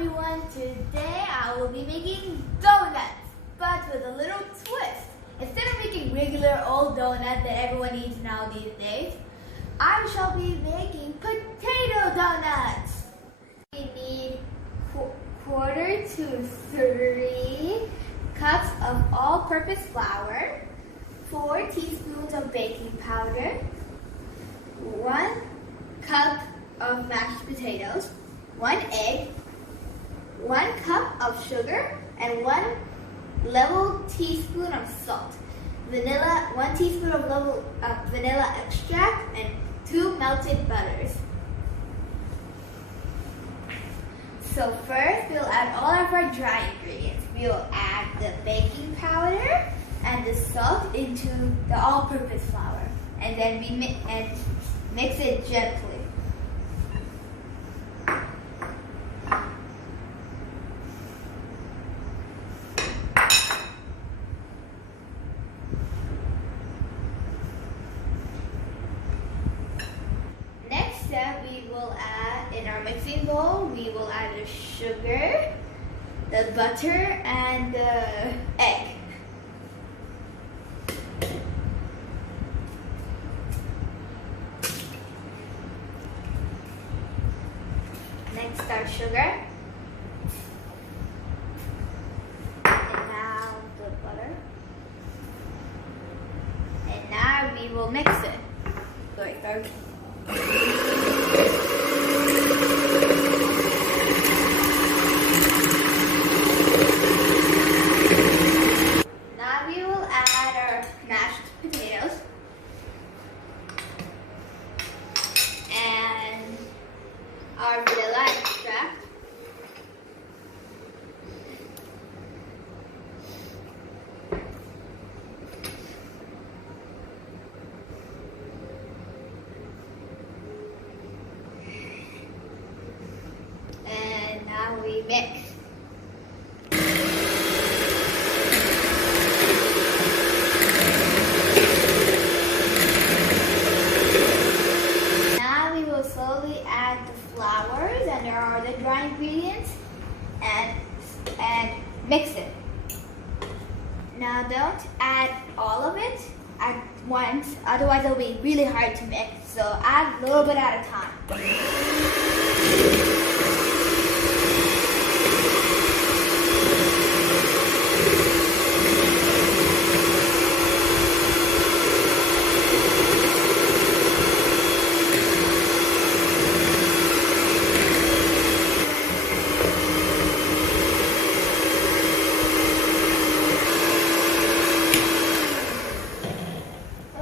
everyone, today I will be making donuts, but with a little twist. Instead of making regular old donut that everyone eats now these days, I shall be making potato donuts. We need quarter to 3 cups of all-purpose flour, 4 teaspoons of baking powder, 1 cup of mashed potatoes, 1 egg, 1 cup of sugar, and 1 level teaspoon of salt, 1 teaspoon of vanilla extract, and 2 melted butters. So first, we'll add all of our dry ingredients. We'll add the baking powder and the salt into the all-purpose flour, and then we mix it gently. Next step, we will add, in our mixing bowl, we will add the sugar, the butter, and the egg. Next, our sugar. And now the butter. And now we will mix it. Go. Now we will add our mashed potatoes and our vanilla extract. And now we mix. Now we will slowly add the flours and our other dry ingredients and mix it. Now don't add all of it at once, otherwise it'll be really hard to mix. So add a little bit at a time.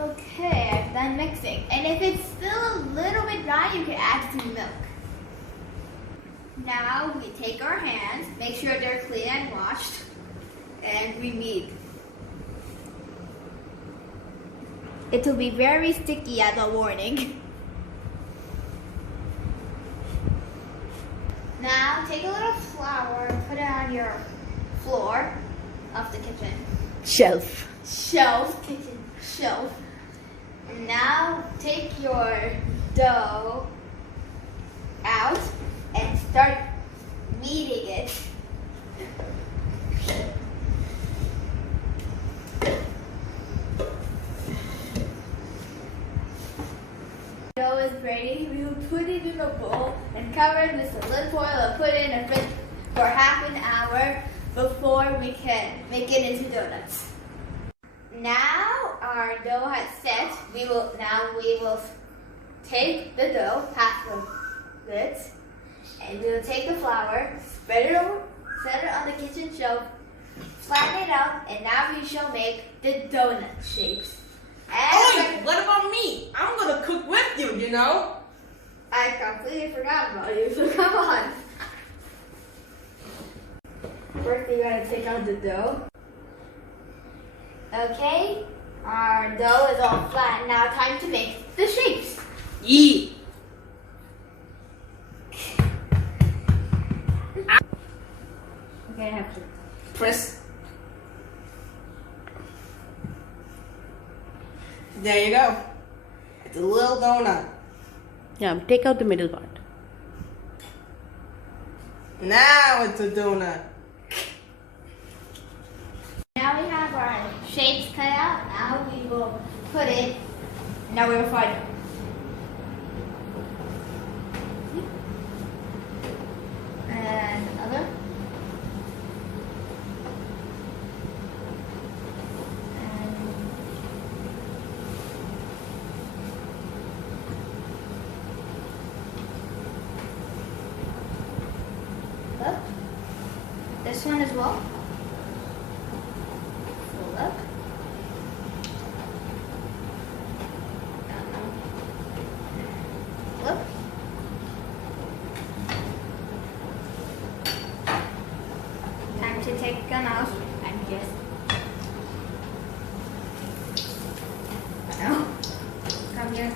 Okay, I've done mixing. And if it's still a little bit dry, you can add some milk. Now we take our hands, make sure they're clean and washed, and we knead. It will be very sticky as a warning. Now take a little flour and put it on your floor of the kitchen. Kitchen shelf. And now take your dough out and start kneading it. Dough is ready. We will put it in a bowl and cover it with some lid foil and put it in the fridge for half an hour before we can make it into donuts. Now our dough has set. We will take the dough, half of it, and we will take the flour, spread it on the kitchen shelf, flatten it out, and now we shall make the donut shapes. Hey, what about me? I'm gonna cook with you, you know? I completely forgot about you, so come on. First, you gotta take out the dough. Okay, our dough is all flat. Now time to make the shapes. Yeah. Okay, I have to Press. There you go. It's a little donut. Yeah, take out the middle part. Now it's a donut. Now we have our shapes cut out. Now we will put it. Now we will fry it. And other. Look. This one as well. So look. Look. Time to take them out and just. No. Come here.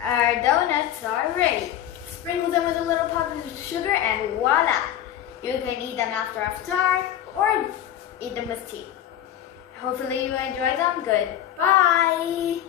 Our donuts are ready. Sprinkle them with a little pop of sugar and voila! You can eat them after iftar or eat them with tea. Hopefully you enjoy them. Goodbye!